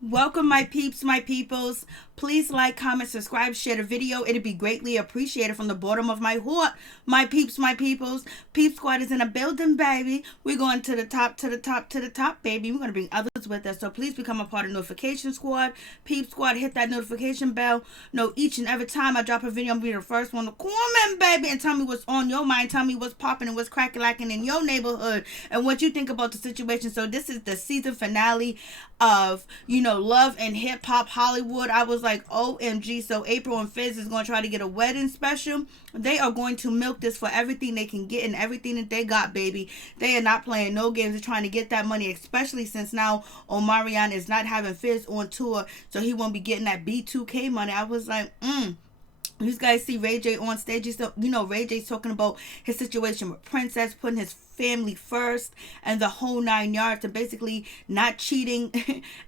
Welcome, my peeps, my peoples. Please like, comment, subscribe, share the video. It'd be greatly appreciated from the bottom of my heart. My peeps, my peoples. Peep Squad is in a building, baby. We're going to the top, to the top, to the top, baby. We're going to bring others with us. So please become a part of Notification Squad. Peep Squad, hit that notification bell. Know each and every time I drop a video, I'm going to be the first one to comment, baby, and tell me what's on your mind. Tell me what's popping and what's cracking lacking in your neighborhood and what you think about the situation. So this is the season finale of, Love and Hip Hop Hollywood. I was like, OMG. So April and Fizz is going to try to get a wedding special. They are going to milk this for everything they can get and everything that they got, baby. They are not playing no games. They're trying to get that money, especially since now Omarion is not having Fizz on tour, so he won't be getting that B2K money. I was like, You guys see RayJ on stage. RayJ's talking about his situation with Princess, putting his family first and the whole 9 yards, and basically not cheating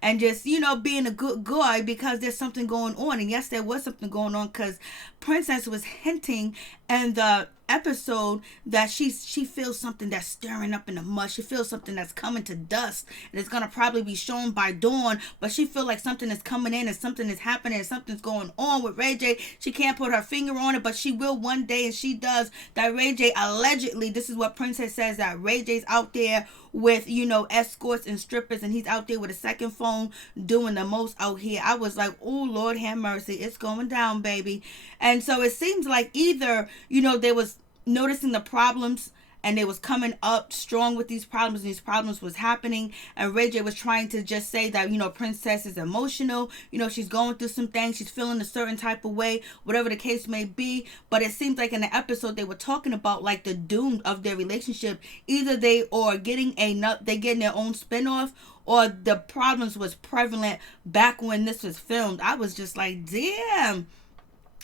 and just, being a good guy because there's something going on. And yes, there was something going on because Princess was hinting in the episode that she feels something that's stirring up in the mud. She feels something that's coming to dust, and it's gonna probably be shown by dawn, but she feel like something is coming in and something is happening and something's going on with RayJ. She can't put her finger on it, but she will one day, and she does. That RayJ allegedly, this is what Princess says, that RayJ's out there with escorts and strippers, and he's out there with a second phone doing the most out here. I was like, oh Lord have mercy, it's going down, baby. And so it seems like either they was noticing the problems and they was coming up strong with these problems, and these problems was happening, and RayJ was trying to just say that Princess is emotional, she's going through some things, she's feeling a certain type of way, whatever the case may be. But it seems like in the episode they were talking about like the doom of their relationship. Either they are getting their own spinoff, or the problems was prevalent back when this was filmed. I was just like, damn.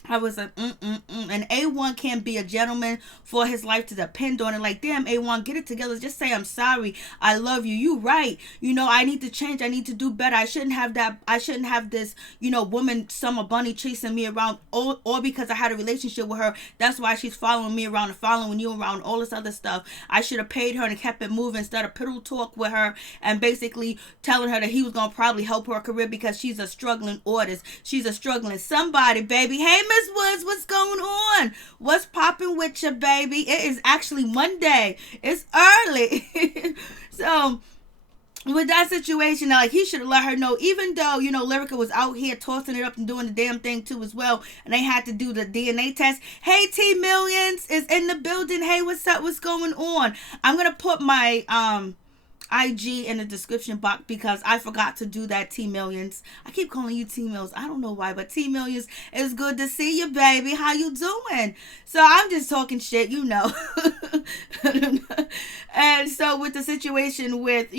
I was like, And A1 can't be a gentleman for his life to depend on it. Like, damn, A1, get it together. Just say, I'm sorry. I love you. You right. I need to change. I need to do better. I shouldn't have that. I shouldn't have this, woman, Summer Bunny, chasing me around all because I had a relationship with her. That's why she's following me around and following you around, all this other stuff. I should have paid her and kept it moving instead of pillow talk with her and basically telling her that he was going to probably help her career because she's a struggling artist. She's a struggling somebody, baby. Hey, Miss Woods, what's going on? What's popping with you, baby? It is actually Monday. It's early. So with that situation, like, he should have let her know, even though Lyrica was out here tossing it up and doing the damn thing too as well, and they had to do the DNA test. Hey, T Millions is in the building. Hey, what's up? What's going on? I'm gonna put my IG in the description box because I forgot to do that. T Millions, I keep calling you T Mills, I don't know why, but T Millions, it's good to see you, baby. How you doing? So I'm just talking shit, And so with the situation with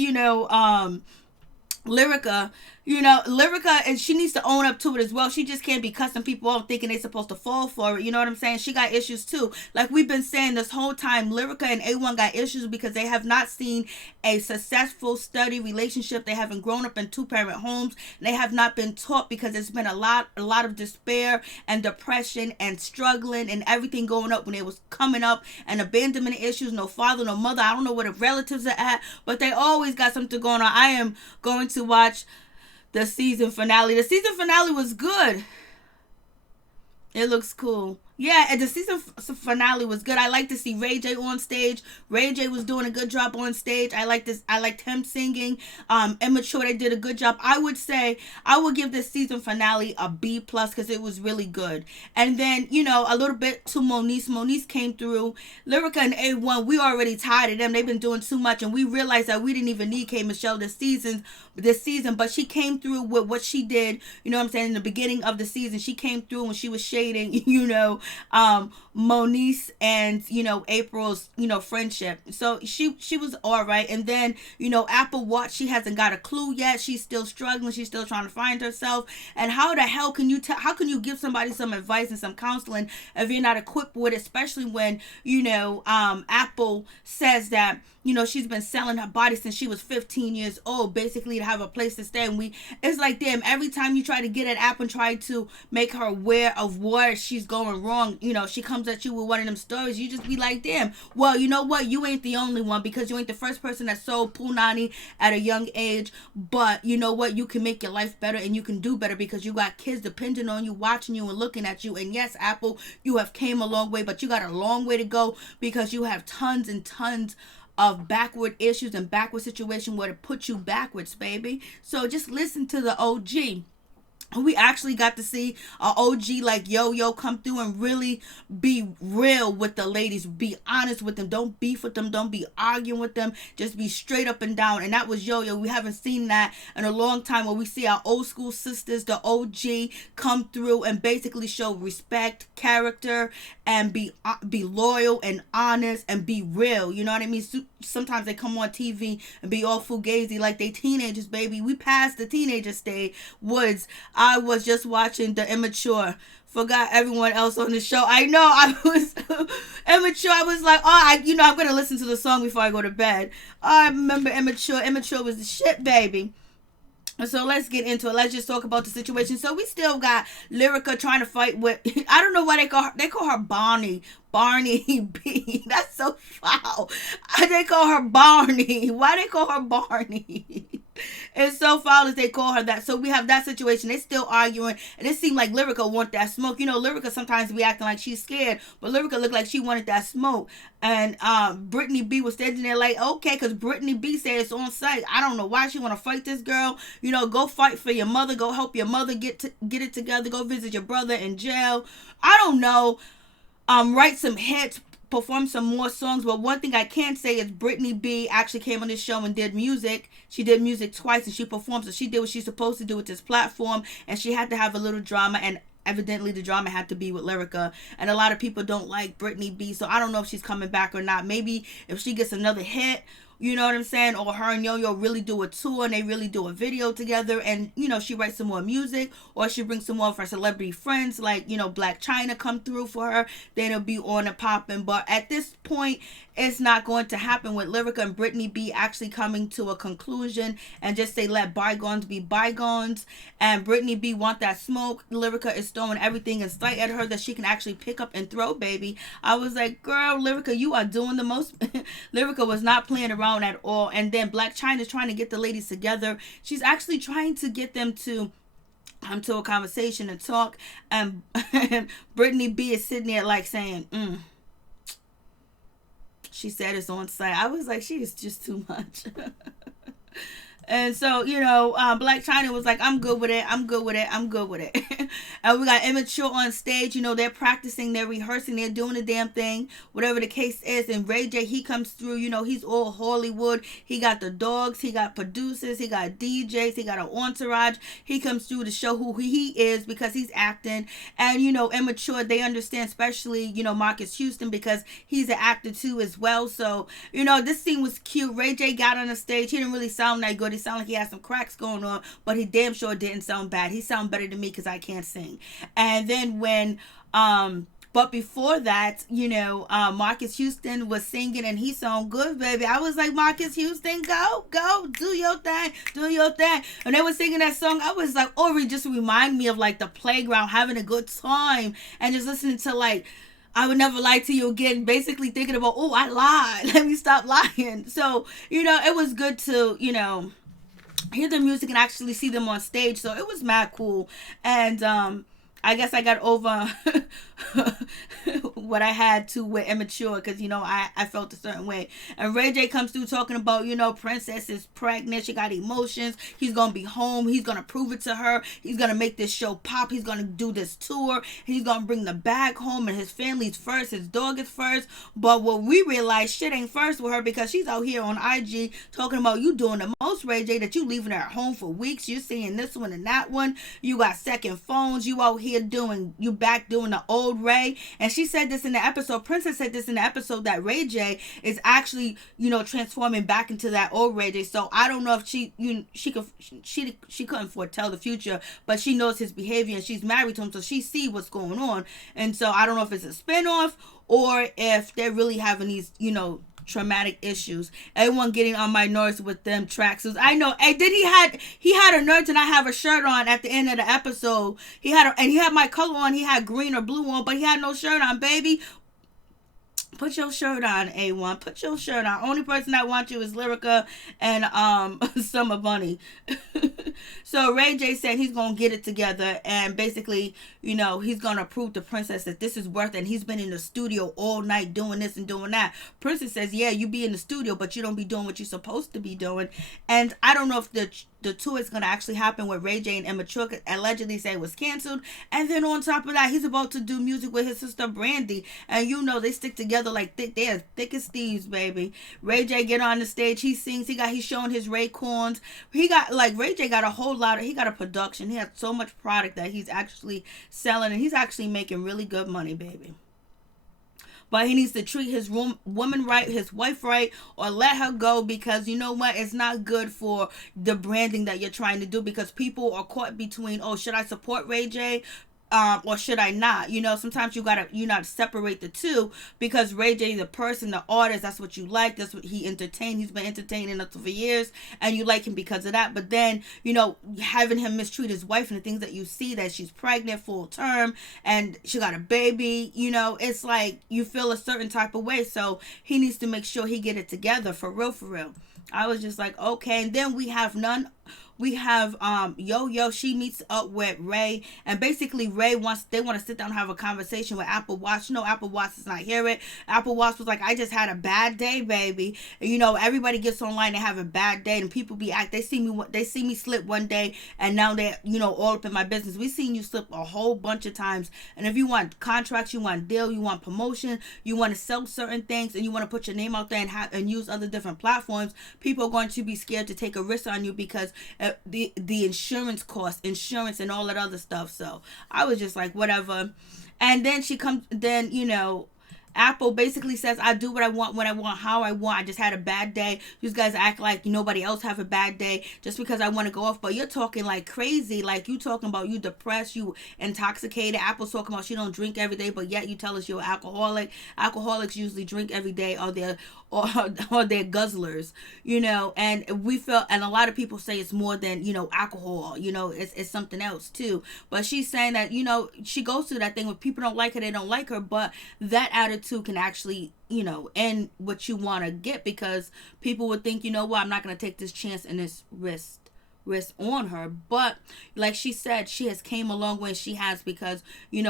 Lyrica, Lyrica, and she needs to own up to it as well. She just can't be cussing people out thinking they're supposed to fall for it. You know what I'm saying? She got issues too. Like we've been saying this whole time, Lyrica and A1 got issues because they have not seen a successful, steady relationship. They haven't grown up in two-parent homes. They have not been taught because there's been a lot of despair and depression and struggling and everything going up when they was coming up, and abandonment issues, no father, no mother. I don't know where the relatives are at, but they always got something going on. I am going to watch the season finale. The season finale was good. It looks cool. Yeah, and the season finale was good. I like to see RayJ on stage. RayJ was doing a good job on stage. I liked him singing. Immature, they did a good job. I would say I would give this season finale a B+ because it was really good. And then a little bit to Moniece. Moniece came through. Lyrica and A1, we already tired of them. They've been doing too much, and we realized that we didn't even need K Michelle this season. But she came through with what she did. You know what I'm saying? In the beginning of the season, she came through when she was shading. Moniece and April's friendship. So she was all right. And then Apple Watch, she hasn't got a clue yet. She's still struggling. She's still trying to find herself. And how the hell can you how can you give somebody some advice and some counseling if you're not equipped with it, especially when Apple says that she's been selling her body since she was 15 years old, basically to have a place to stay. And it's like, damn, every time you try to get at Apple and try to make her aware of where she's going wrong, she comes comes at you with one of them stories, you just be like, damn, well, you know what? You ain't the only one, because you ain't the first person that sold punani at a young age. But you know what? You can make your life better, and you can do better, because you got kids depending on you, watching you and looking at you. And yes, Apple, you have came a long way, but you got a long way to go, because you have tons and tons of backward issues and backward situation where to put you backwards, baby. So just listen to the OG. We actually got to see a OG like Yo-Yo come through and really be real with the ladies. Be honest with them. Don't beef with them. Don't be arguing with them. Just be straight up and down. And that was Yo-Yo. We haven't seen that in a long time, where we see our old school sisters, the OG, come through and basically show respect, character, and be loyal and honest and be real. You know what I mean? Sometimes they come on TV and be all fugazi like they teenagers, baby. We passed the teenager stage. Woods. I was just watching The Immature. Forgot everyone else on the show. I know I was Immature. I was like, I'm going to listen to the song before I go to bed. I remember Immature. Immature was the shit, baby. So let's get into it. Let's just talk about the situation. So we still got Lyrica trying to fight with, I don't know why they call her Barney B. That's so foul. They call her Barney. Why they call her Barney? It's so foul as they call her that. So we have that situation. They still arguing, and it seemed like Lyrica want that smoke. You know, Lyrica sometimes be acting like she's scared, but Lyrica looked like she wanted that smoke. And Brittany B was standing there like, okay, because Brittany B said it's on site. I don't know why she want to fight this girl. You know, go fight for your mother. Go help your mother get it together. Go visit your brother in jail. I don't know. Write some hits, perform some more songs. But one thing I can say is Brittany B actually came on this show and did music. She did music twice, and she performed. So she did what she's supposed to do with this platform, and she had to have a little drama, and evidently the drama had to be with Lyrica. And a lot of people don't like Brittany B, so I don't know if she's coming back or not. Maybe if she gets another hit, you know what I'm saying? Or her and Yo-Yo really do a tour and they really do a video together, and, you know, she writes some more music, or she brings some more of her celebrity friends like, you know, Blac Chyna come through for her, then it'll be on and popping. But at this point, it's not going to happen with Lyrica and Brittany B actually coming to a conclusion and just say, let bygones be bygones. And Brittany B want that smoke. Lyrica is throwing everything in sight at her that she can actually pick up and throw, baby. I was like, girl, Lyrica, you are doing the most. Lyrica was not playing around at all. And then Blac Chyna is trying to get the ladies together. She's actually trying to get them to a conversation and talk. And Brittany B is sitting there like saying, She said it's on site. I was like, she is just too much. And so, you know, Blac Chyna was like, I'm good with it. I'm good with it. I'm good with it. And we got Immature on stage. You know, they're practicing, they're rehearsing, they're doing the damn thing, whatever the case is. And RayJ, he comes through, you know, he's all Hollywood. He got the dogs, he got producers, he got DJs, he got an entourage. He comes through to show who he is because he's acting. And, you know, Immature, they understand, especially, you know, Marcus Houston, because he's an actor too as well. So, you know, this scene was cute. RayJ got on the stage. He didn't really sound that good. He sounded like he had some cracks going on, but he damn sure didn't sound bad. He sounded better than me because I can't sing. And then when, but before that, you know, Marcus Houston was singing and he sounded good, baby. I was like, Marcus Houston, go, do your thing, do your thing. And they were singing that song. I was like, Ori just remind me of like the playground, having a good time and just listening to like, I would never lie to you again, basically thinking about, oh, I lied. Let me stop lying. So, you know, it was good to, you know, hear the music and actually see them on stage. So it was mad cool. And I guess I got over what I had to with Immature because, you know, I felt a certain way. And RayJ comes through talking about, you know, Princess is pregnant. She got emotions. He's going to be home. He's going to prove it to her. He's going to make this show pop. He's going to do this tour. He's going to bring the bag home and his family's first. His dog is first. But what we realized, shit ain't first with her because she's out here on IG talking about you doing the most, RayJ, that you leaving her at home for weeks. You're seeing this one and that one. You got second phones. You out here you back doing the old Ray. And she said this in the episode, Princess said this in the episode, that RayJ is actually, you know, transforming back into that old RayJ. So I don't know if she couldn't foretell the future, but she knows his behavior and she's married to him, so she see what's going on. And so I don't know if it's a spinoff or if they're really having these, you know, traumatic issues. Everyone getting on my nerves with them tracksuits. I know. And then he had a nerve to not have a shirt on at the end of the episode. He had my color on. He had green or blue on, but he had no shirt on, baby. Put your shirt on, A1. Put your shirt on. Only person that wants you is Lyrica and Summer Bunny. So RayJ said he's gonna get it together, and basically, he's gonna prove to Princess that this is worth it. And he's been in the studio all night doing this and doing that. Princess says, yeah, you be in the studio, but you don't be doing what you're supposed to be doing. And I don't know if the tour is going to actually happen with RayJ and Immature. Allegedly say it was canceled. And then on top of that, he's about to do music with his sister Brandy. And they stick together like thick. They're thick as thieves, baby. RayJ get on the stage. He sings. He's showing his Raycorns. RayJ got a whole lot of, he got a production. He has so much product that he's actually selling. And he's actually making really good money, baby. But he needs to treat his woman right, his wife right, or let her go, because you know what? It's not good for the branding that you're trying to do, because people are caught between, oh, should I support RayJ? Or should I not? Sometimes you gotta separate the two, because RayJ, the person, the artist, that's what you like. That's what he entertained. He's been entertaining us for years, and you like him because of that. But then, having him mistreat his wife and the things that you see, that she's pregnant full term and she got a baby, it's like you feel a certain type of way. So he needs to make sure he get it together for real, for real. I was just like, okay. And then we have Yo-Yo, she meets up with Ray, and basically they want to sit down and have a conversation with Apple Watch. Apple Watch does not hear it. Apple Watch was like, I just had a bad day, baby. Everybody gets online and have a bad day, and people they see me slip one day, and now they're all up in my business. We seen you slip a whole bunch of times, and if you want contracts, you want deal, you want promotion, you want to sell certain things, and you want to put your name out there and use other different platforms, people are going to be scared to take a risk on you, because the insurance costs, and all that other stuff. So I was just like, whatever. And then Apple basically says, I do what I want, when I want, how I want. I just had a bad day. You guys act like nobody else have a bad day just because I want to go off. But you're talking like crazy. Like, you talking about you depressed, you intoxicated. Apple's talking about she don't drink every day, but yet you tell us you're an alcoholic. Alcoholics usually drink every day, or they're guzzlers, and we feel, and a lot of people say it's more than, alcohol, it's something else too. But she's saying that, she goes through that thing where people don't like her, they don't like her, but that attitude can actually, end what you want to get, because people would think, I'm not going to take this chance and this risk on her. But like she said, she has came a long way. She has, because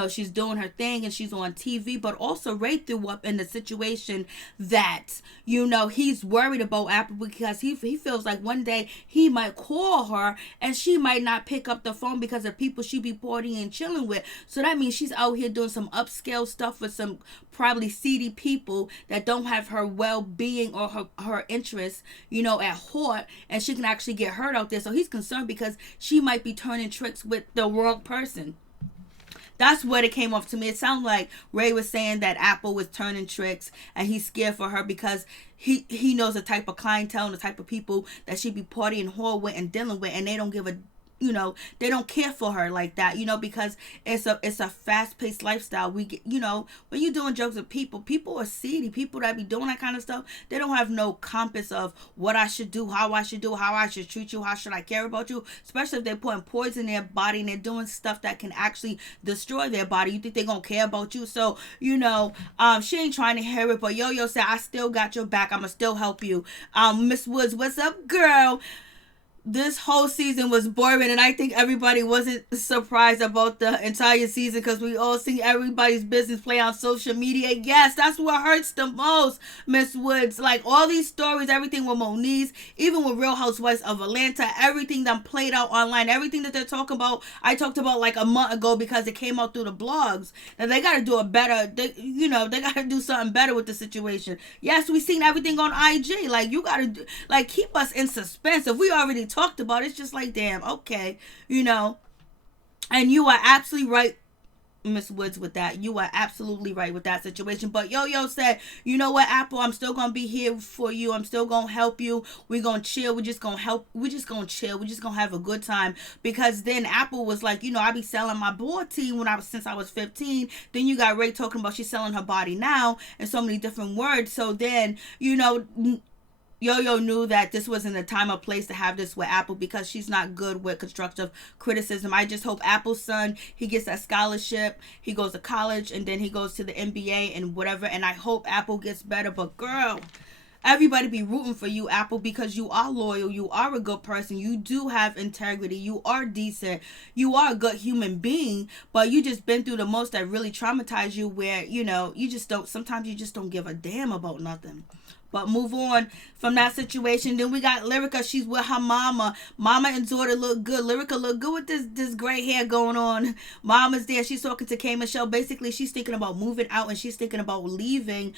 she's doing her thing and she's on TV. But also Ray threw up in the situation that he's worried about Apple, because he feels like one day he might call her and she might not pick up the phone because of people she be partying and chilling with. So that means she's out here doing some upscale stuff with some probably seedy people that don't have her well-being or her interests at heart, and she can actually get hurt out there. So he's concerned because she might be turning tricks with the wrong person. That's what it came off to me. It sounded like Ray was saying that Apple was turning tricks, and he's scared for her because he knows the type of clientele and the type of people that she be partying hard with and dealing with, and they don't give a they don't care for her like that, because it's a fast-paced lifestyle. We get, when you're doing jokes with people are seedy. People that be doing that kind of stuff, they don't have no compass of what I should do, how I should treat you, how should I care about you, especially if they're putting poison in their body and they're doing stuff that can actually destroy their body. You think they're gonna care about you? So she ain't trying to hear it. But Yo-Yo said, I still got your back, I'ma still help you. Miss Woods, what's up, girl? This whole season was boring, and I think everybody wasn't surprised about the entire season, because we all see everybody's business play on social media. Yes, that's what hurts the most, Miss Woods. Like, all these stories, everything with Moniz, even with Real Housewives of Atlanta, everything that played out online, everything that they're talking about, I talked about like a month ago, because it came out through the blogs. And they got to do it better. They got to do something better with the situation. Yes, we seen everything on IG. Like, you got to keep us in suspense. If we already talked about it, it's just like, damn, okay, and you are absolutely right, Miss Woods with that. You are absolutely right with that situation. But Yo said, you know what, Apple, I'm still gonna be here for you. I'm still gonna help you. We're gonna chill. We're just gonna help. We're just gonna chill. We're just gonna have a good time. Because then Apple was like, I be selling my board team since I was 15. Then you got Ray talking about she's selling her body now and so many different words. So then, Yo knew that this wasn't a time or place to have this with Apple because she's not good with constructive criticism. I just hope Apple's son, he gets that scholarship, he goes to college, and then he goes to the NBA and whatever, and I hope Apple gets better. But girl, everybody be rooting for you, Apple, because you are loyal, you are a good person, you do have integrity, you are decent, you are a good human being, but you just been through the most that really traumatized you where, sometimes you just don't give a damn about nothing. But move on from that situation. Then we got Lyrica. She's with her mama. Mama and daughter look good. Lyrica look good with this gray hair going on. Mama's there. She's talking to K. Michelle. Basically, she's thinking about moving out and she's thinking about leaving,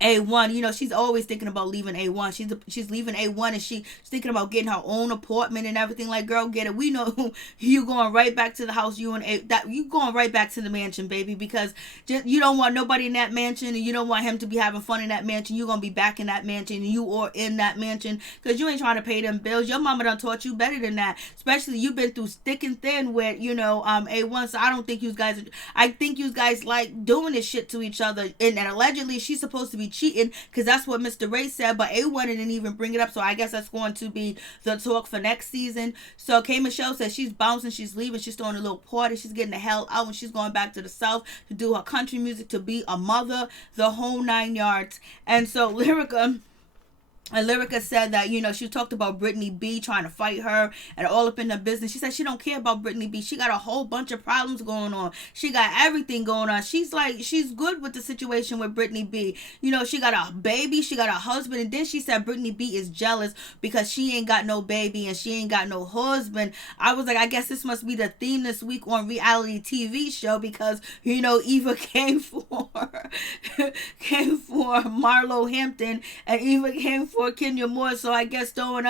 A1. She's always thinking about leaving A1. She's leaving A1 and she's thinking about getting her own apartment and everything. Like, girl, get it. We know you going right back to the house. You going right back to the mansion, baby, because you don't want nobody in that mansion and you don't want him to be having fun in that mansion. You're gonna be back in that mansion and you are in that mansion because you ain't trying to pay them bills. Your mama done taught you better than that. Especially you've been through thick and thin with A1. So I think you guys like doing this shit to each other. And allegedly she's supposed to be cheating because that's what Mr. Ray said, but A1 didn't even bring it up, so I guess that's going to be the talk for next season. So K. Michelle says she's bouncing, she's leaving, she's throwing a little party, she's getting the hell out, and she's going back to the South to do her country music, to be a mother, the whole 9 yards. And so Lyrica said that, she talked about Brittany B trying to fight her and all up in her business. She said she don't care about Brittany B. She got a whole bunch of problems going on. She got everything going on. She's good with the situation with Brittany B. She got a baby, she got a husband, and then she said Brittany B is jealous because she ain't got no baby and she ain't got no husband. I was like, I guess this must be the theme this week on reality TV show because, Eva came for Marlo Hampton and Eva came for Kenya Moore, so I guess throwing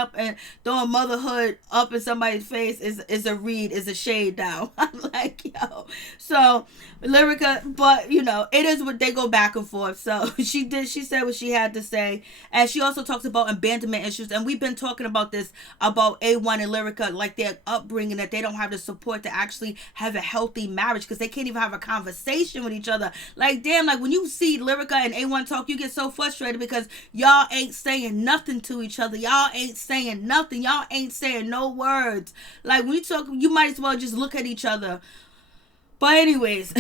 motherhood up in somebody's face is a shade down. I'm like, yo. So Lyrica, but it is what they go back and forth. So she said what she had to say, and she also talks about abandonment issues, and we've been talking about this about A1 and Lyrica, like their upbringing, that they don't have the support to actually have a healthy marriage because they can't even have a conversation with each other. Like, damn, like when you see Lyrica and A1 talk, you get so frustrated because y'all ain't saying nothing to each other. Y'all ain't saying nothing. Y'all ain't saying no words. Like when you talk, you might as well just look at each other. But anyways,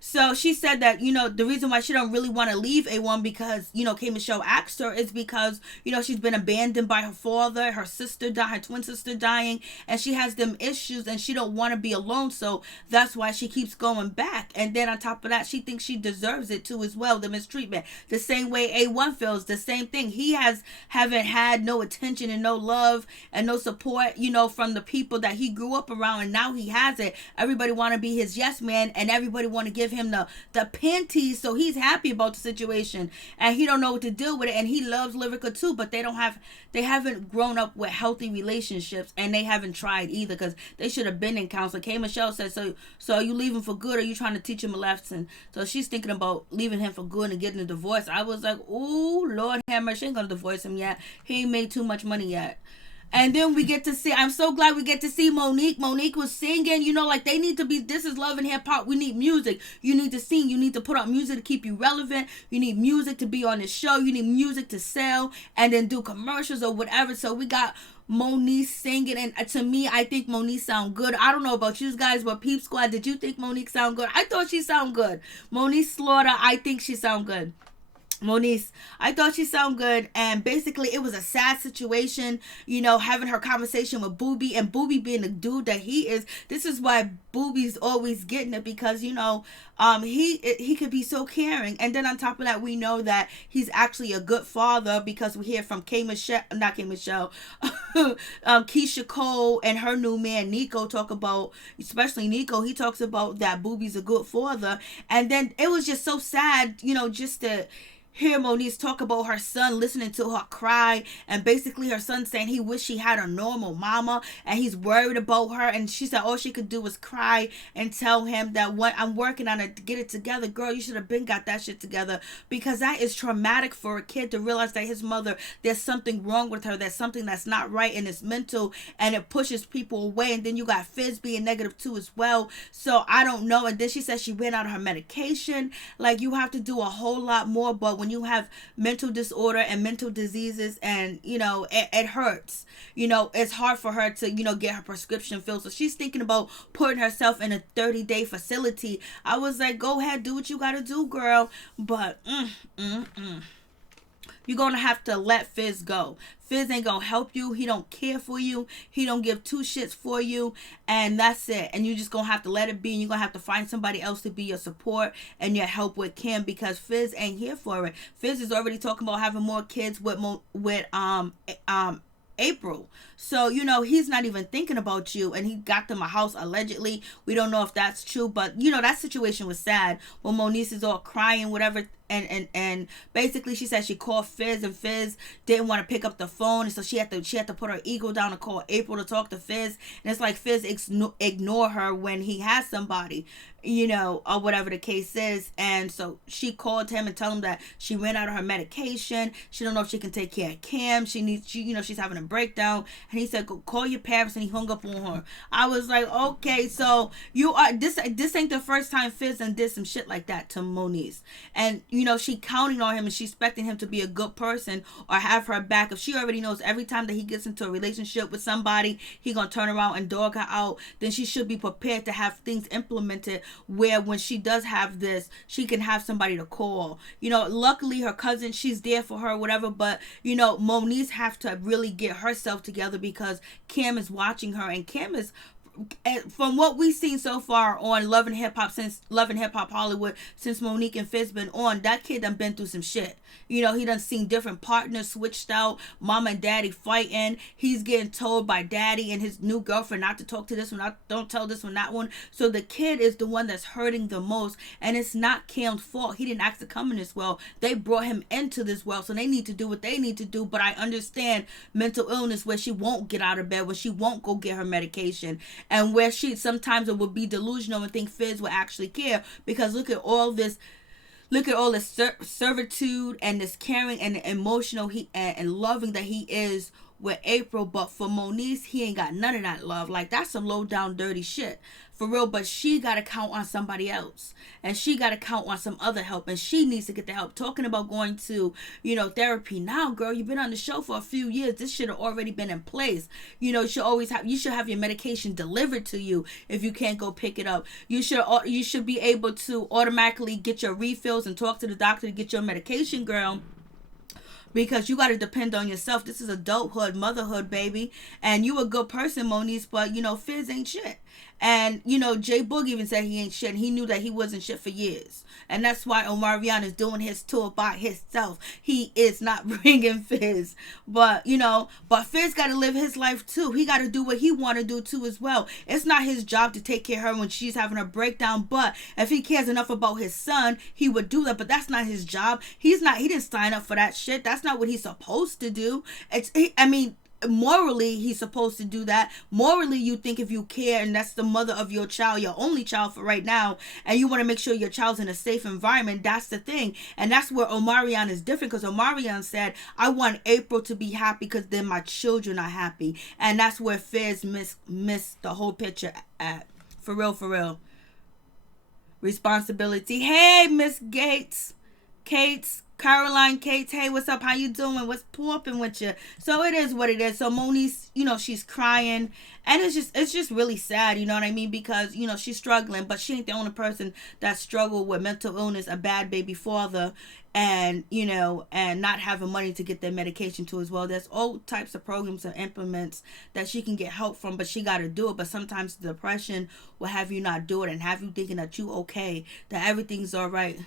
so she said that, the reason why she don't really want to leave A1 because, K. Michelle asked her is because, she's been abandoned by her father, her sister died, her twin sister dying, and she has them issues and she don't want to be alone. So that's why she keeps going back. And then on top of that, she thinks she deserves it too as well, the mistreatment. The same way A1 feels, the same thing. He haven't had no attention and no love and no support, from the people that he grew up around, and now he has it. Everybody want to be his yes man and everybody want to give him the panties, so he's happy about the situation and he don't know what to do with it, and he loves Lyrica too, but they haven't grown up with healthy relationships, and they haven't tried either because they should have been in counseling. K. Michelle said, so are you leaving for good, or are you trying to teach him a lesson? So she's thinking about leaving him for good and getting a divorce. I was like, oh Lord have mercy, she ain't gonna divorce him yet. He ain't made too much money yet. And then we get to see, I'm so glad we get to see Monique. Monique was singing, like they need to be, this is love and hip hop. We need music. You need to sing. You need to put out music to keep you relevant. You need music to be on the show. You need music to sell and then do commercials or whatever. So we got Monique singing, and to me, I think Monique sound good. I don't know about you guys, but Peep Squad, did you think Monique sound good? I thought she sound good. Monique Slaughter, I think she sound good. Moniece, I thought she sounded good, and basically it was a sad situation, having her conversation with Booby, and Booby being the dude that he is. This is why Booby's always getting it, because he could be so caring, and then on top of that, we know that he's actually a good father, because we hear from Keisha Cole and her new man Nico talk about, especially Nico, he talks about that Booby's a good father, and then it was just so sad, just to hear Moniece talk about her son, listening to her cry, and basically her son saying he wished he had a normal mama and he's worried about her. And she said all she could do was cry and tell him that what I'm working on it to get it together. Girl, you should have been got that shit together, because that is traumatic for a kid to realize that his mother, there's something wrong with her, there's something that's not right, and it's mental, and it pushes people away. And then you got Fizz being negative too as well. So I don't know. And then she said she ran out of her medication. Like, you have to do a whole lot more. But when you have mental disorder and mental diseases, and it hurts, it's hard for her to get her prescription filled. So she's thinking about putting herself in a 30-day facility. I was like, go ahead, do what you gotta do, girl. But you're gonna have to let Fizz go. Fizz ain't gonna help you. He don't care for you. He don't give two shits for you. And that's it. And you just gonna have to let it be. And you're gonna have to find somebody else to be your support and your help with Kim, because Fizz ain't here for it. Fizz is already talking about having more kids with April. So, he's not even thinking about you, and he got them a house allegedly. We don't know if that's true, but that situation was sad when Moniece is all crying, whatever. And basically she said she called Fizz, and Fizz didn't want to pick up the phone, and so she had to put her ego down and call April to talk to Fizz. And it's like Fizz ignore her when he has somebody, or whatever the case is. And so she called him and told him that she ran out of her medication. She don't know if she can take care of Kim. She's having a breakdown. And he said, go call your parents, and he hung up on her. I was like, okay, so this ain't the first time Fizz did some shit like that to Moniece. And she counting on him, and she's expecting him to be a good person or have her back. If she already knows every time that he gets into a relationship with somebody, he gonna turn around and dog her out, then she should be prepared to have things implemented where when she does have this, she can have somebody to call. Luckily her cousin, she's there for her, whatever. But Moniece have to really get herself together, because Kim is watching her, and Kim is, from what we've seen so far on Love and Hip Hop Hollywood, since Monique and Fizz been on, that kid done been through some shit. He done seen different partners switched out, mama and daddy fighting. He's getting told by daddy and his new girlfriend not to talk to this one, don't tell this one, that one. So the kid is the one that's hurting the most, and it's not Kim's fault. He didn't ask to come in this world. They brought him into this world, so they need to do what they need to do. But I understand mental illness, where she won't get out of bed, where she won't go get her medication, and where she sometimes it would be delusional and think Fizz will actually care, because look at all this servitude and this caring and emotional and loving that he is with April. But for Moniece, he ain't got none of that love. Like, that's some low down dirty shit for real. But she got to count on somebody else, and she got to count on some other help, and she needs to get the help. Talking about going to therapy now, girl, you've been on the show for a few years. This should have already been in place. You should have your medication delivered to you. If you can't go pick it up, you should be able to automatically get your refills and talk to the doctor to get your medication, girl, because you got to depend on yourself. This is adulthood, motherhood, baby. And you a good person, Moniece, but Fizz ain't shit. And J Boog even said he ain't shit, and he knew that he wasn't shit for years. And that's why Omarion is doing his tour by himself. He is not bringing Fizz. But Fizz got to live his life too. He got to do what he want to do too as well. It's not his job to take care of her when she's having a breakdown. But if he cares enough about his son, he would do that. But that's not his job. He didn't sign up for that shit. That's not what he's supposed to do. Morally, he's supposed to do that. Morally, you think if you care, and that's the mother of your child, your only child for right now, and you want to make sure your child's in a safe environment, that's the thing. And that's where Omarion is different, because Omarion said, I want April to be happy because then my children are happy. And that's where Fizz missed the whole picture at. For real. Responsibility. Hey, Miss Cates, Caroline Cates, hey, what's up? How you doing? What's popping with you? So it is what it is. So Moniece, she's crying, and it's just really sad, you know what I mean? Because, she's struggling, but she ain't the only person that struggled with mental illness, a bad baby father, and, and not having money to get their medication to as well. There's all types of programs and implements that she can get help from, but she got to do it. But sometimes the depression will have you not do it and have you thinking that you okay, that everything's all right.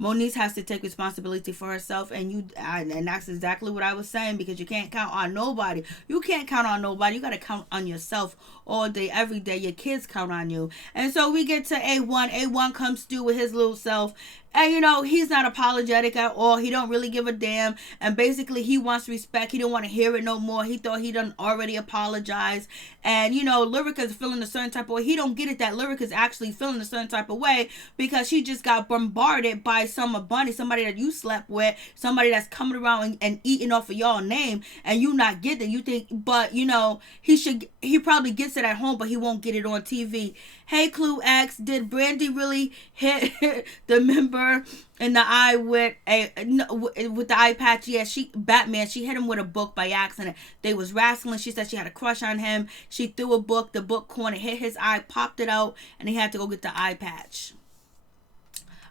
Moniece has to take responsibility for herself, and that's exactly what I was saying, because you can't count on nobody. You can't count on nobody. You got to count on yourself all day, every day. Your kids count on you. And so we get to A1. A1 comes through with his little self, And he's not apologetic at all. He don't really give a damn. And basically he wants respect. He don't want to hear it no more. He thought he done already apologized. And Lyrica's feeling a certain type of way. He don't get it that Lyrica's actually feeling a certain type of way because she just got bombarded by Summer Bunny, somebody that you slept with, somebody that's coming around and eating off of y'all name, and you not get it. You think, but he probably gets it at home, but he won't get it on TV. Hey, Clue X, did Brandy really hit the member in the eye with the eye patch? Yeah, Batman, she hit him with a book by accident. They was wrestling. She said she had a crush on him. She threw a book. The book corner hit his eye, popped it out, and he had to go get the eye patch.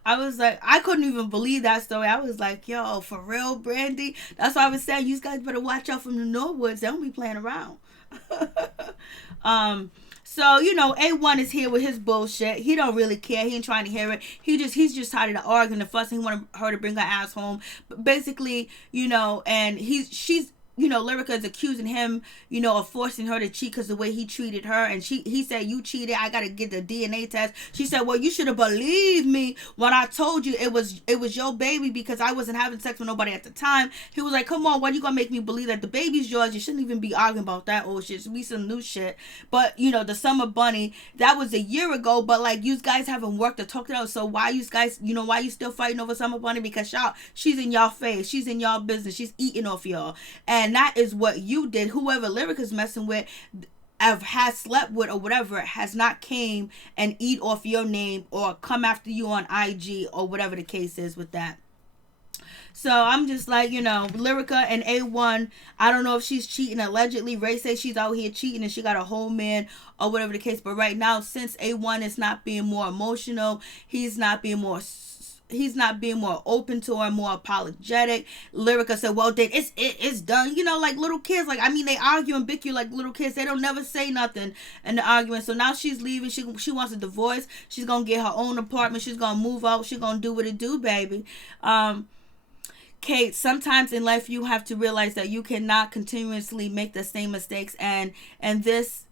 I was like, I couldn't even believe that story. I was like, yo, for real, Brandy? That's why I was saying, you guys better watch out from the Norwoods. They don't be playing around. So, A1 is here with his bullshit. He don't really care. He ain't trying to hear it. He's just tired of the arguing, the fussing. He want her to bring her ass home. But basically, and she's Lyrica is accusing him, of forcing her to cheat because the way he treated her. And he said, you cheated. I got to get the DNA test. She said, well, you should have believed me when I told you it was your baby because I wasn't having sex with nobody at the time. He was like, come on, why you going to make me believe that the baby's yours? You shouldn't even be arguing about that old shit. It should be some new shit. But, the Summer Bunny, that was a year ago. But, like, you guys haven't worked or talked it out. So why you guys, why you still fighting over Summer Bunny? Because she's in y'all face. She's in y'all business. She's eating off y'all. And that is what you did. Whoever Lyrica's messing with, has slept with or whatever, has not came and eat off your name or come after you on IG or whatever the case is with that. So I'm just like, Lyrica and A1, I don't know if she's cheating. Allegedly, Ray says she's out here cheating and she got a whole man or whatever the case. But right now, since A1 is not being more emotional, he's not being more open to her, more apologetic. Lyrica said, well, then it's done. Like little kids, like, I mean, they argue and bicker like little kids. They don't never say nothing in the argument. So now she's leaving. She wants a divorce. She's going to get her own apartment. She's going to move out. She's going to do what it do, baby. Kate, sometimes in life you have to realize that you cannot continuously make the same mistakes, and this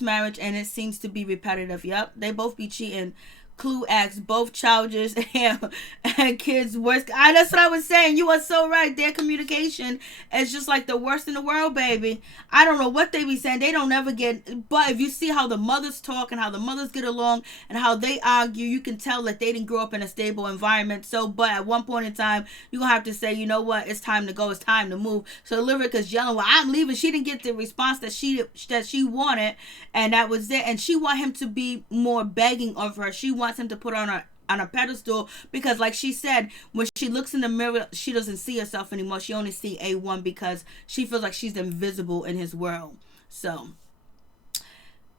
marriage, and it seems to be repetitive. Yep, they both be cheating. Clue X, both childish and kids worst. That's what I was saying. You are so right. Their communication is just like the worst in the world, baby. I don't know what they be saying. They don't ever get. But if you see how the mothers talk and how the mothers get along and how they argue, you can tell that they didn't grow up in a stable environment. So, but at one point in time, you're gonna have to say, you know what? It's time to go. It's time to move. So Lyrica's yelling, "Well, I'm leaving." She didn't get the response that she wanted, and that was it. And she want him to be more begging of her. She wants him to put her on a pedestal because, like she said, when she looks in the mirror, she doesn't see herself anymore. She only see A1 because she feels like she's invisible in his world. So,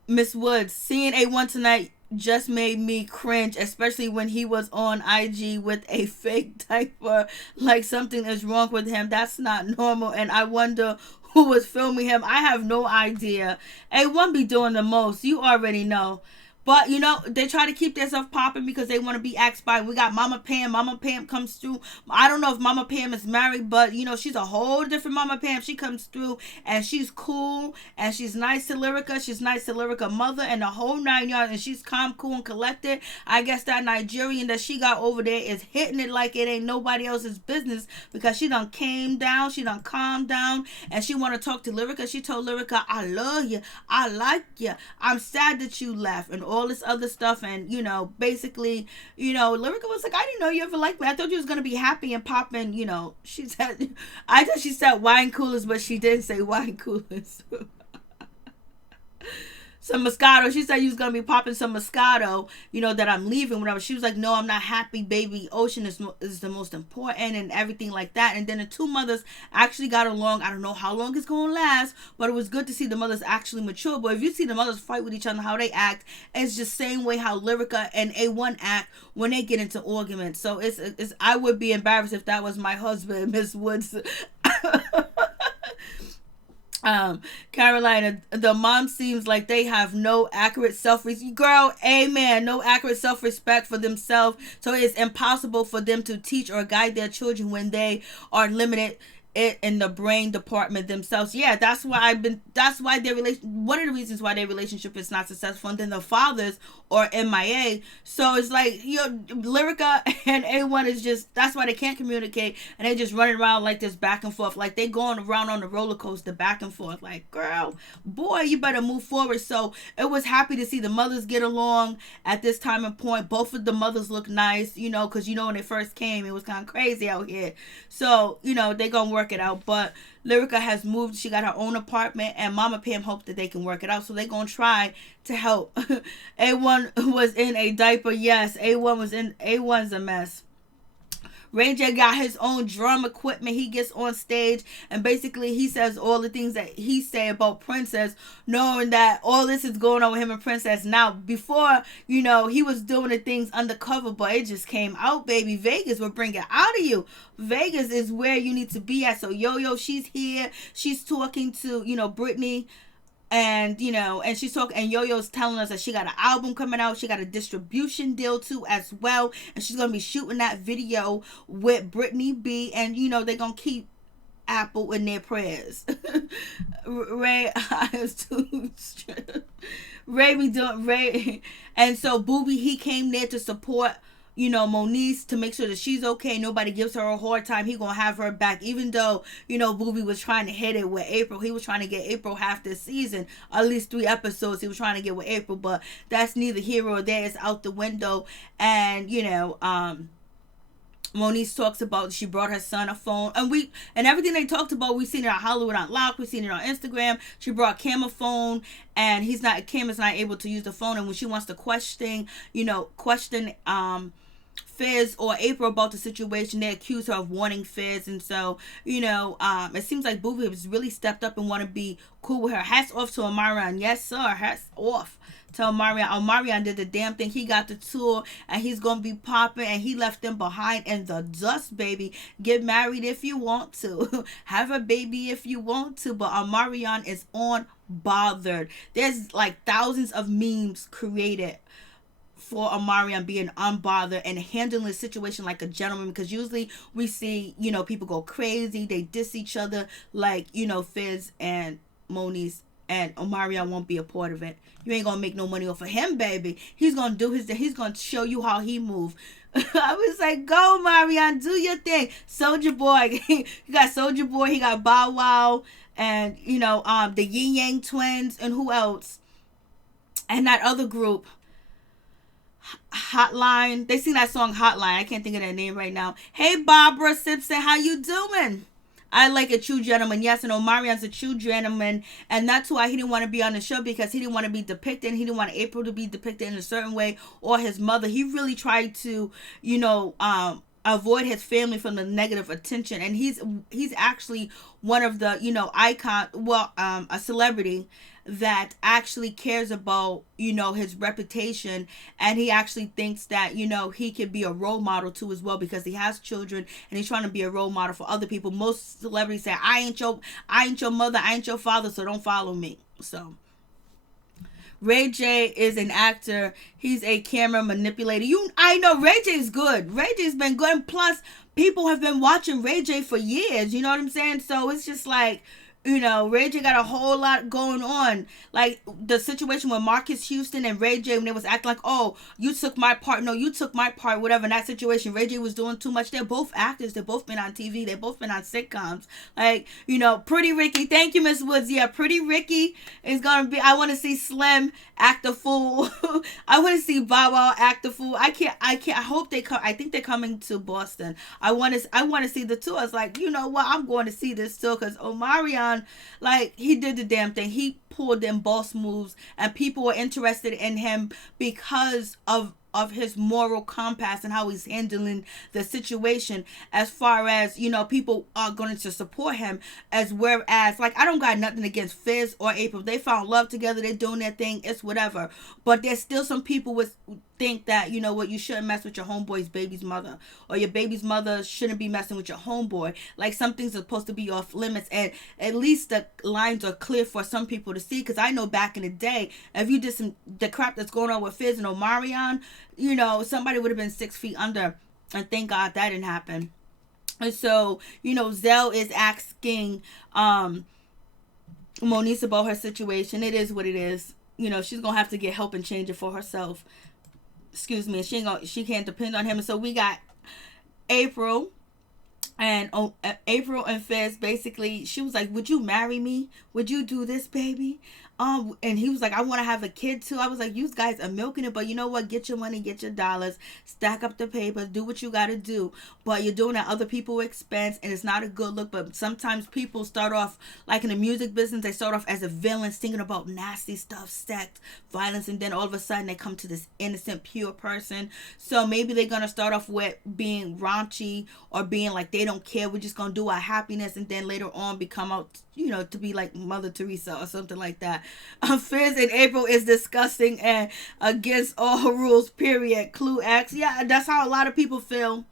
Miss Woods, seeing A1 tonight just made me cringe, especially when he was on IG with a fake diaper. Like something is wrong with him. That's not normal. And I wonder who was filming him. I have no idea. A1 be doing the most. You already know. But, they try to keep themselves popping because they want to be asked by. We got Mama Pam. Mama Pam comes through. I don't know if Mama Pam is married, but, she's a whole different Mama Pam. She comes through and she's cool and she's nice to Lyrica. She's nice to Lyrica mother and the whole 9 yards. And she's calm, cool, and collected. I guess that Nigerian that she got over there is hitting it like it ain't nobody else's business because she done came down. She done calmed down and she want to talk to Lyrica. She told Lyrica, I love you. I like you. I'm sad that you left and all this other stuff. And basically, Lyrica was like, I didn't know you ever liked me. I thought you was gonna be happy and popping. She said, I thought she said wine coolers, but she didn't say wine coolers. Some Moscato. She said you was going to be popping some Moscato, that I'm leaving, whatever. She was like, no, I'm not happy, baby. Ocean is the most important and everything like that. And then the two mothers actually got along. I don't know how long it's going to last, but it was good to see the mothers actually mature. But if you see the mothers fight with each other, how they act, it's just same way how Lyrica and A1 act when they get into arguments. So it's I would be embarrassed if that was my husband, Miss Woods. Carolina, the mom seems like they have no accurate girl, amen, no accurate self-respect for themselves, so it's impossible for them to teach or guide their children when they are limited it in the brain department themselves. Yeah, that's why their one of the reasons why their relationship is not successful, and then the fathers are MIA. So it's like, Lyrica and A1 is just, that's why they can't communicate, and they just running around like this back and forth, like they going around on the roller coaster back and forth, like, girl, boy, you better move forward. So it was happy to see the mothers get along at this time and point. Both of the mothers look nice, because when they first came, it was kind of crazy out here. So they gonna work it out. But Lyrica has moved. She got her own apartment, and Mama Pam hoped that they can work it out. So they gonna try to help. A1 was in a diaper. Yes, A1's a mess. RayJ got his own drum equipment. He gets on stage and basically he says all the things that he say about Princess, knowing that all this is going on with him and Princess. Now, before, he was doing the things undercover, but it just came out, baby. Vegas will bring it out of you. Vegas is where you need to be at. So Yo-Yo, she's here. She's talking to, Brittany. And and she's talking, and Yo-Yo's telling us that she got an album coming out. She got a distribution deal too as well, and she's gonna be shooting that video with Brittany B. And they're gonna keep Apple in their prayers. Ray be doing Ray, and so Booby, he came there to support Moniece, to make sure that she's okay. Nobody gives her a hard time. He gonna have her back, even though Booby was trying to hit it with April. He was trying to get April half this season, at least 3 episodes. He was trying to get with April, but that's neither here or there. It's out the window. And Moniece talks about she brought her son a phone, and everything they talked about, we've seen it on Hollywood Unlocked, we've seen it on Instagram. She brought Cam a phone, and Cam is not able to use the phone, and when she wants to question Fizz or April about the situation, they accuse her of wanting Fizz. And so it seems like Booby has really stepped up and want to be cool with her. Hats off to Omarion. Yes sir, hats off to Omarion. Omarion did the damn thing. He got the tour, and he's gonna be popping, and he left them behind in the dust, baby. Get married if you want to. Have a baby if you want to. But Omarion is unbothered. There's like thousands of memes created for Omarion being unbothered and handling the situation like a gentleman, because usually we see people go crazy, they diss each other, like Fizz and Moniece, and Omarion won't be a part of it. You ain't gonna make no money off of him, baby. He's gonna do he's gonna show you how he move. I was like, go Omarion, do your thing. Soulja Boy, he got Soulja Boy, he got Bow Wow, and the Yin Yang Twins, and who else, and that other group, Hotline. They sing that song Hotline. I can't think of that name right now. Hey Barbara Simpson, how you doing? I like a true gentleman. Yes, and Omarion's a true gentleman, and that's why he didn't want to be on the show, because he didn't want to be depicted. He didn't want April to be depicted in a certain way, or his mother. He really tried to avoid his family from the negative attention, and he's actually one of the icon, a celebrity that actually cares about his reputation, and he actually thinks that he could be a role model too as well, because he has children and he's trying to be a role model for other people. Most celebrities say, I ain't your mother, I ain't your father, so don't follow me. So RayJ is an actor. He's a camera manipulator. I know RayJ is good. RayJ's been good, and plus people have been watching RayJ for years. You know what I'm saying? So it's just like, RayJ got a whole lot going on. Like the situation with Marcus Houston and RayJ, when they was acting like, oh, you took my part. No, you took my part. Whatever. In that situation, RayJ was doing too much. They're both actors. They've both been on TV. They've both been on sitcoms. Like, Pretty Ricky. Thank you, Miss Woods. Yeah, Pretty Ricky is going to be, I want to see Slim act a fool. I want to see Bow Wow act a fool. I can't, I hope they come. I think they're coming to Boston. I want to see the two. I was like, you know what? I'm going to see this too, because Omarion, like, he did the damn thing. He pulled them boss moves, and people were interested in him because of his moral compass and how he's handling the situation, as far as people are going to support him, as whereas, like, I don't got nothing against Fizz or April. They found love together, they're doing their thing, it's whatever. But there's still some people with think that you shouldn't mess with your homeboy's baby's mother, or your baby's mother shouldn't be messing with your homeboy. Like, some things are supposed to be off limits, and at least the lines are clear for some people to see. Because I know back in the day, if you did the crap that's going on with Fizz and Omarion, somebody would have been 6 feet under, and thank God that didn't happen. And so, Zell is asking Moniece about her situation. It is what it is. She's gonna have to get help and change it for herself. Excuse me. She can't depend on him. And so we got April. And April and Fez, basically, she was like, would you marry me? Would you do this, baby? And he was like, I want to have a kid too. I was like, you guys are milking it, but you know what? Get your money, get your dollars, stack up the papers, do what you got to do. But you're doing it at other people's expense, and it's not a good look. But sometimes people start off, like in the music business, they start off as a villain, thinking about nasty stuff, sex, violence, and then all of a sudden they come to this innocent, pure person. So maybe they're going to start off with being raunchy or being like, they don't care, we're just going to do our happiness, and then later on become out, to be like Mother Teresa or something like that. Fizz in April is disgusting and against all rules, period. Clue X. Yeah, that's how a lot of people feel.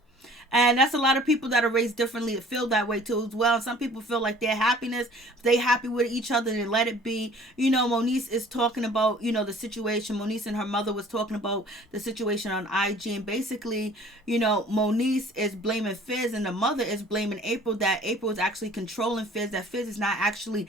And that's a lot of people that are raised differently that feel that way too as well. And some people feel like their happiness, if they happy with each other, then let it be. Moniece is talking about, the situation. Moniece and her mother was talking about the situation on IG. And basically, Moniece is blaming Fizz and the mother is blaming April, that April is actually controlling Fizz, that Fizz is not actually,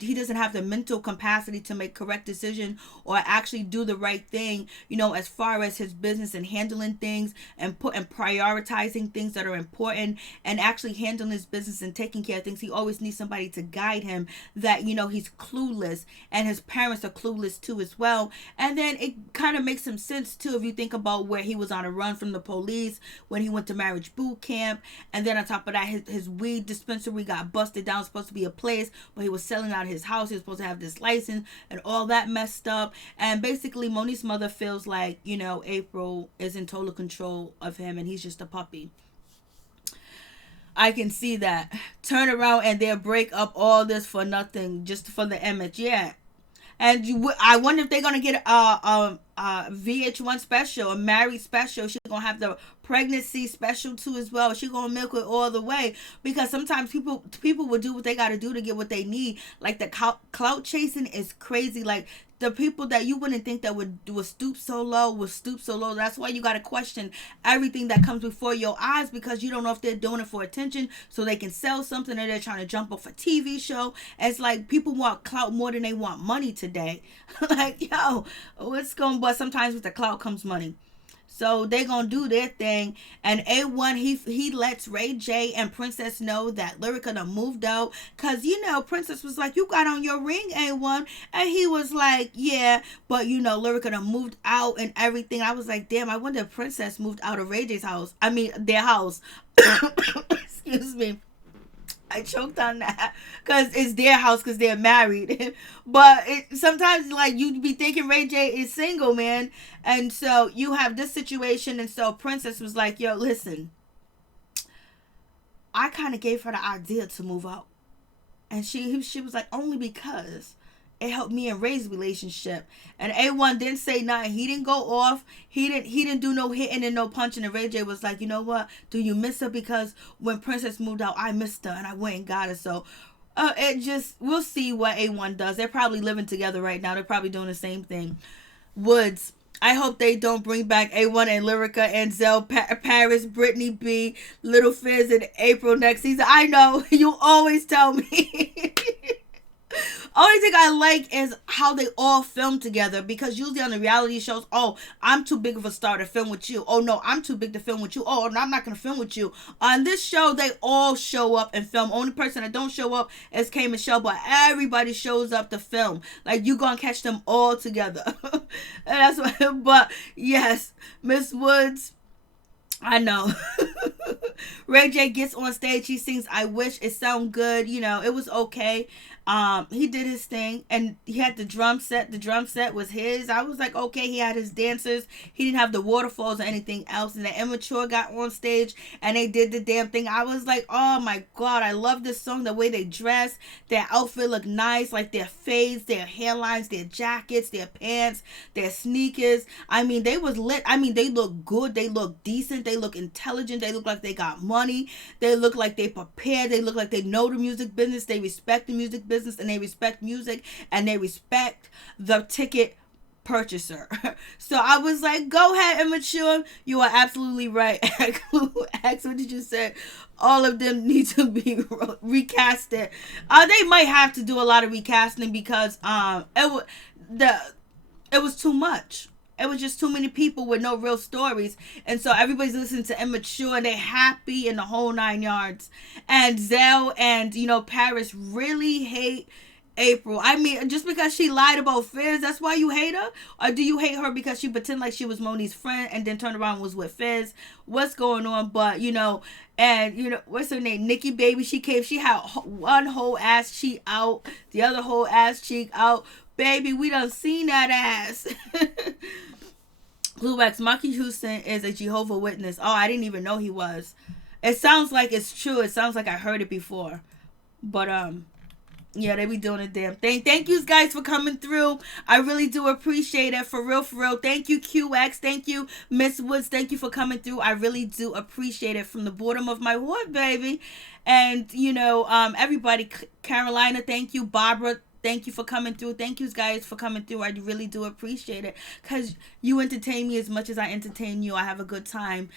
he doesn't have the mental capacity to make correct decision or actually do the right thing, as far as his business and handling things and prioritizing things that are important and actually handling his business and taking care of things. He always needs somebody to guide him, that he's clueless, and his parents are clueless too as well. And then it kind of makes some sense too if you think about where he was on a run from the police when he went to marriage boot camp, and then on top of that his weed dispensary got busted down. It was supposed to be a place, but he was selling out his house. He was supposed to have this license and all that messed up. And basically Moniece's mother feels like April is in total control of him and he's just a puppy. I can see that. Turn around and they'll break up all this for nothing, just for the image. Yeah. And I wonder if they're going to get a VH1 special, a married special. She's going to have the pregnancy special too as well. She's going to milk it all the way. Because sometimes people will do what they got to do to get what they need. Like the clout chasing is crazy. Like the people that you wouldn't think that would stoop so low. That's why you got to question everything that comes before your eyes, because you don't know if they're doing it for attention so they can sell something, or they're trying to jump off a TV show. It's like people want clout more than they want money today. Like, yo, but sometimes with the clout comes money. So they gonna do their thing. And A1, he lets RayJ and Princess know that Lyrica done moved out. Cause Princess was like, you got on your ring, A1. And he was like, yeah, but Lyrica done moved out and everything. I was like, damn, I wonder if Princess moved out of RayJ's house. I mean, their house. Excuse me. I choked on that because it's their house because they're married. But sometimes, like, you'd be thinking RayJ is single, man. And so you have this situation. And so Princess was like, yo, listen, I kind of gave her the idea to move out. And she was like, only because it helped me and Ray's relationship. And A1 didn't say nothing. He didn't go off. He didn't do no hitting and no punching. And RayJ was like, you know what? Do you miss her? Because when Princess moved out, I missed her and I went and got her. So we'll see what A1 does. They're probably living together right now. They're probably doing the same thing. Woods. I hope they don't bring back A1 and Lyrica and Zell, Paris, Brittany B, Little Fizz, and April next season. I know. You always tell me. Only thing I like is how they all film together, because usually on the reality shows, oh, I'm too big of a star to film with you. Oh, no, I'm too big to film with you. Oh, no, I'm not going to film with you. On this show, they all show up and film. Only person that don't show up is K Michelle, but everybody shows up to film. Like, you going to catch them all together. And that's what, but yes, Miss Woods, I know. RayJ gets on stage. He sings I Wish. It sound good. It was okay. He did his thing, and he had the drum set. The drum set was his. I was like, okay, he had his dancers. He didn't have the waterfalls or anything else. And the Immature got on stage, and they did the damn thing. I was like, oh my God, I love this song. The way they dress, their outfit looked nice, like their fades, their hairlines, their jackets, their pants, their sneakers. I mean, they was lit. I mean, they look good. They look decent. They look intelligent. They look like they got money. They look like they prepared. They look like they know the music business. They respect the music business, and they respect music, and they respect the ticket purchaser. So I was like, go ahead, immature. You are absolutely right. X, what did you say? All of them need to be recasted. They might have to do a lot of recasting because it was too much. It was just too many people with no real stories. And so everybody's listening to immature and they're happy in the whole 9 yards. And Zell and, Paris really hate April. I mean, just because she lied about Fizz, that's why you hate her? Or do you hate her because she pretended like she was Moni's friend and then turned around and was with Fizz? What's going on? But, and, what's her name? Nikki Baby, she had one whole ass cheek out, the other whole ass cheek out. Baby, we done seen that ass. Blue X, Marky Houston is a Jehovah's Witness. Oh, I didn't even know he was. It sounds like it's true. It sounds like I heard it before. But, yeah, they be doing a damn thing. Thank you guys for coming through. I really do appreciate it. For real, for real. Thank you, QX. Thank you, Miss Woods. Thank you for coming through. I really do appreciate it from the bottom of my heart, baby. And, everybody, Carolina, thank you. Barbara, thank you for coming through. Thank you guys for coming through. I really do appreciate it because you entertain me as much as I entertain you. I have a good time,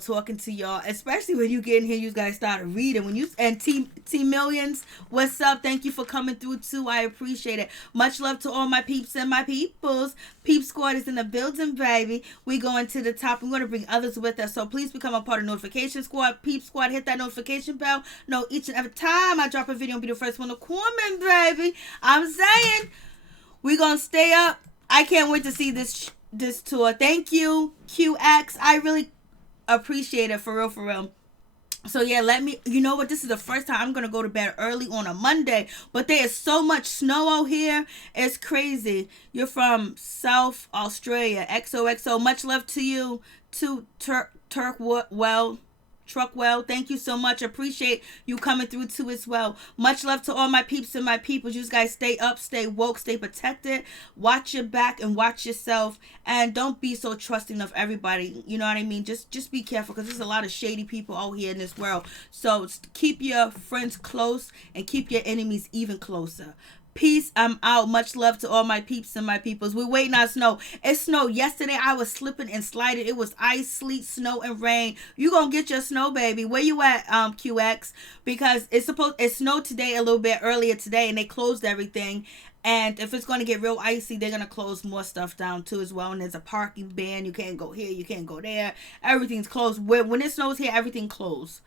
talking to y'all, especially when you get in here, you guys start reading. And T Millions, what's up? Thank you for coming through too. I appreciate it. Much love to all my peeps and my peoples. Peep Squad is in the building, baby. We going to the top. We're going to bring others with us. So please become a part of Notification Squad. Peep Squad, hit that notification bell. Know each and every time I drop a video, and be the first one to comment, baby. I'm saying we're going to stay up. I can't wait to see this tour. Thank you, QX. I really appreciate it, for real, for real. So yeah, you know what, this is the first time I'm gonna go to bed early on a Monday, but there is so much snow out here, it's crazy. You're from South Australia. XOXO, much love to you, to Truckwell, thank you so much. Appreciate you coming through too as well. Much love to all my peeps and my people. You guys stay up, stay woke, stay protected. Watch your back and watch yourself. And don't be so trusting of everybody. You know what I mean? Just be careful because there's a lot of shady people out here in this world. So keep your friends close and keep your enemies even closer. Peace, I'm out. Much love to all my peeps and my peoples. We're waiting on snow. It snowed yesterday. I was slipping and sliding. It was ice, sleet, snow, and rain. You gonna get your snow, baby. Where you at, QX? Because it snowed today a little bit earlier today, and they closed everything. And if it's going to get real icy, they're going to close more stuff down too as well. And there's a parking ban. You can't go here. You can't go there. Everything's closed. When it snows here, everything closed.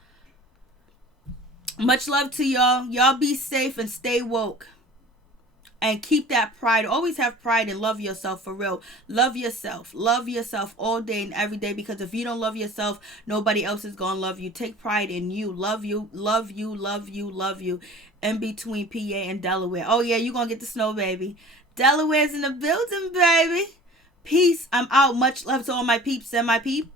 Much love to y'all. Y'all be safe and stay woke. And keep that pride. Always have pride and love yourself, for real. Love yourself. Love yourself all day and every day. Because if you don't love yourself, nobody else is going to love you. Take pride in you. Love you. Love you. Love you. Love you. In between PA and Delaware. Oh, yeah. You're going to get the snow, baby. Delaware's in the building, baby. Peace. I'm out. Much love to all my peeps and my peoples.